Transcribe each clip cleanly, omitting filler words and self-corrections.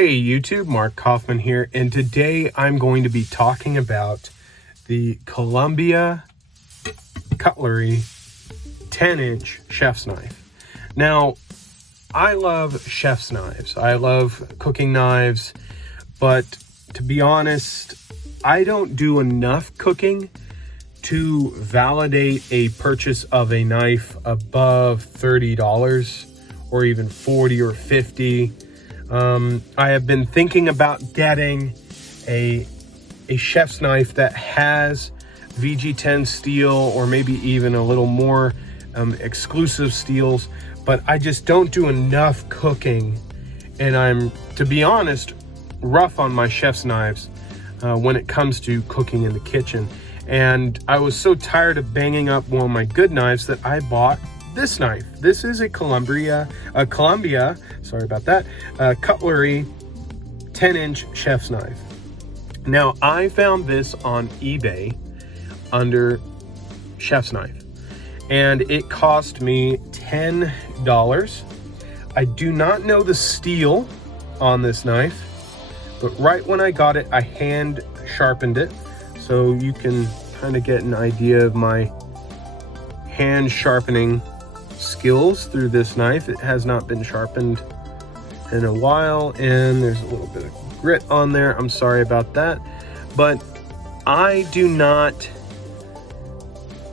Hey YouTube, Mark Kaufman here, and today I'm going to be talking about the Columbia Cutlery 10-inch chef's knife. Now, I love chef's knives. I love cooking knives, but to be honest, I don't do enough cooking to validate a purchase of a knife above $30 or even $40 or $50. I have been thinking about getting a chef's knife that has VG10 steel or maybe even a little more exclusive steels, but I just don't do enough cooking, and I'm, to be honest, rough on my chef's knives when it comes to cooking in the kitchen. And I was so tired of banging up one of my good knives that I bought this knife. This is a Columbia, sorry about that, Cutlery 10-inch chef's knife. Now, I found this on eBay under chef's knife, and it cost me $10. I do not know the steel on this knife, but right when I got it, I hand sharpened it, so you can kind of get an idea of my hand sharpening skills through this knife. It has not been sharpened in a while, and there's a little bit of grit on there. I'm sorry about that, but I do not,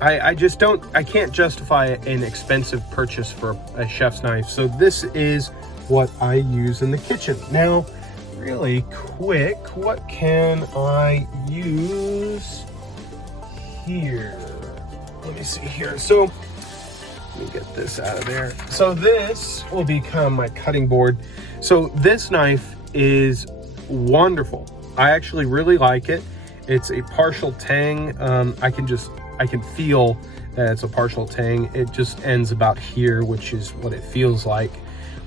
I just don't, I can't justify an expensive purchase for a chef's knife. So this is what I use in the kitchen. Now, really quick, what can I use here? Let me see here. So let me get this out of there. So this will become my cutting board. So this knife is wonderful. I actually really like it. It's a partial tang. I can feel that it's a partial tang. It just ends about here, which is what it feels like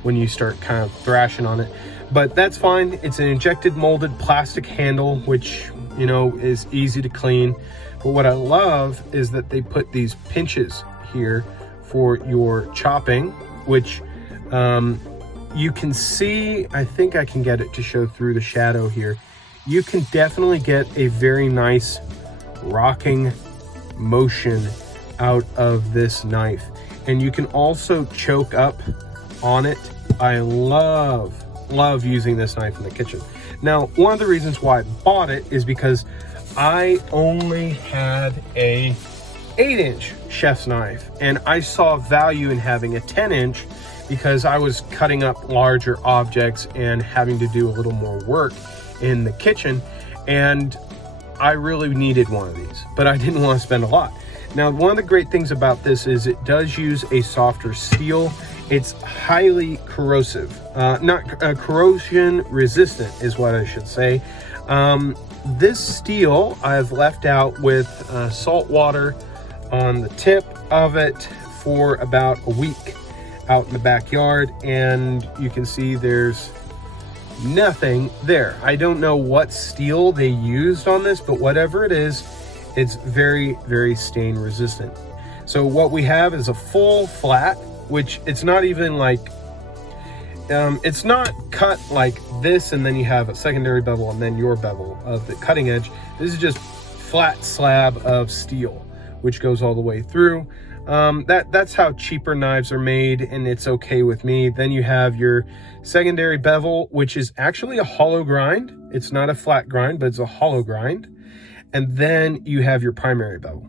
when you start kind of thrashing on it. But that's fine. It's an injected molded plastic handle, which, you know, is easy to clean. But what I love is that they put these pinches here for your chopping, which you can see. I think I can get it to show through the shadow here. You can definitely get a very nice rocking motion out of this knife, and you can also choke up on it. I love using this knife in the kitchen. Now, one of the reasons why I bought it is because I only had a 8-inch chef's knife, and I saw value in having a 10-inch because I was cutting up larger objects and having to do a little more work in the kitchen, and I really needed one of these, but I didn't want to spend a lot. Now, one of the great things about this is it does use a softer steel. It's highly corrosive, corrosion resistant is what I should say. This steel I've left out with salt water on the tip of it for about a week out in the backyard, and you can see there's nothing there. I don't know what steel they used on this, but whatever it is, it's very, very stain resistant. So what we have is a full flat, which it's not even like, it's not cut like this and then you have a secondary bevel and then your bevel of the cutting edge. This is just flat slab of steel, which goes all the way through. That's how cheaper knives are made, and it's okay with me. Then you have your secondary bevel, which is actually a hollow grind. It's not a flat grind, but it's a hollow grind. And then you have your primary bevel.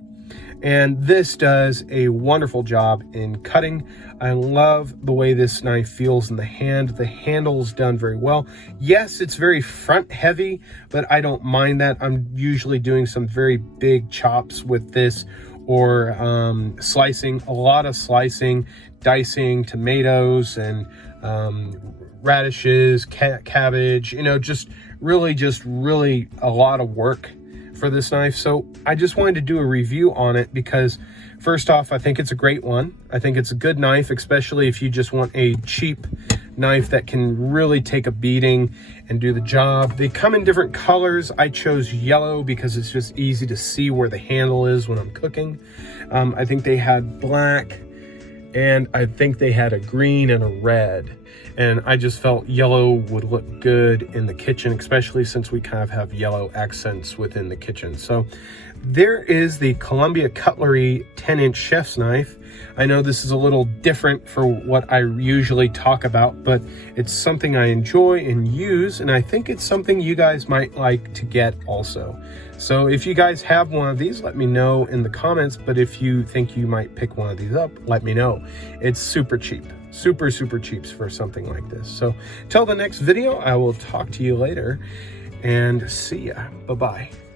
And this does a wonderful job in cutting. I love the way this knife feels in the hand. The handle's done very well. Yes, it's very front heavy, but I don't mind that. I'm usually doing some very big chops with this, or slicing, a lot of slicing, dicing tomatoes and radishes, cabbage, you know, just really a lot of work for this knife. So I just wanted to do a review on it because, first off, I think it's a great one. I think it's a good knife, especially if you just want a cheap knife that can really take a beating and do the job. They come in different colors. I chose yellow because it's just easy to see where the handle is when I'm cooking. I think they had black, and I think they had a green and a red. And I just felt yellow would look good in the kitchen, especially since we kind of have yellow accents within the kitchen. So there is the Columbia Cutlery 10-inch chef's knife. I know this is a little different for what I usually talk about, but it's something I enjoy and use, and I think it's something you guys might like to get also. So if you guys have one of these, let me know in the comments, but if you think you might pick one of these up, let me know. It's super cheap, super cheap for something like this. So till the next video, I will talk to you later, and see ya. Bye-bye.